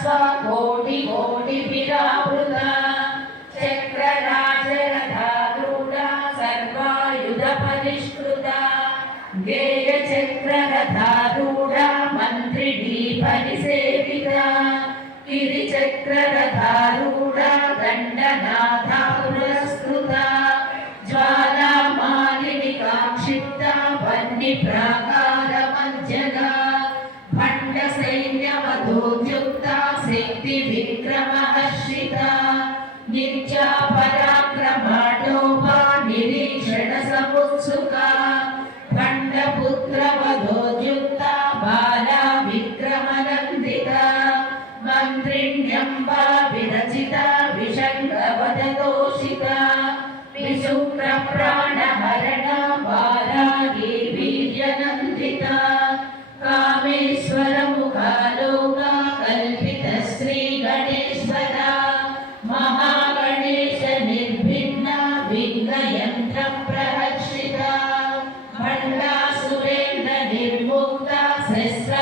कोटि कोटि विरावृता चक्रराजरथारूढा सर्वायुध परिष्कृता गेय चक्ररथारूढा मन्त्रिणी परिसेविता गिरिचक्ररथारूढा दण्डनाथा पुरस्कृता ज्वालामालिनि काक्षिप्ता वह्निप्राकारमज्जगा भण्डसैन्यवधूर्युक्ता शक्तिविक्रमहर्षिता नित्या पराक्रमाटोपा निरीक्षणसमुत्सुका खण्डपुत्रवधूर्युक्ता बाला विक्रमनन्दिता मन्त्रिण्यम्बा विरचिता विषङ्गवदतोषिता विशुक्रप्राणहरणा बाला वीर्यनन्दिता कामेश्वरमुखालोका कल्पितश्रीगणेश्वरा महागणेश निर्भिन्ना विघ्नयन्त्रप्रहर्षिता भण्डासुरेन्द्र निर्मुक्ता सहस्र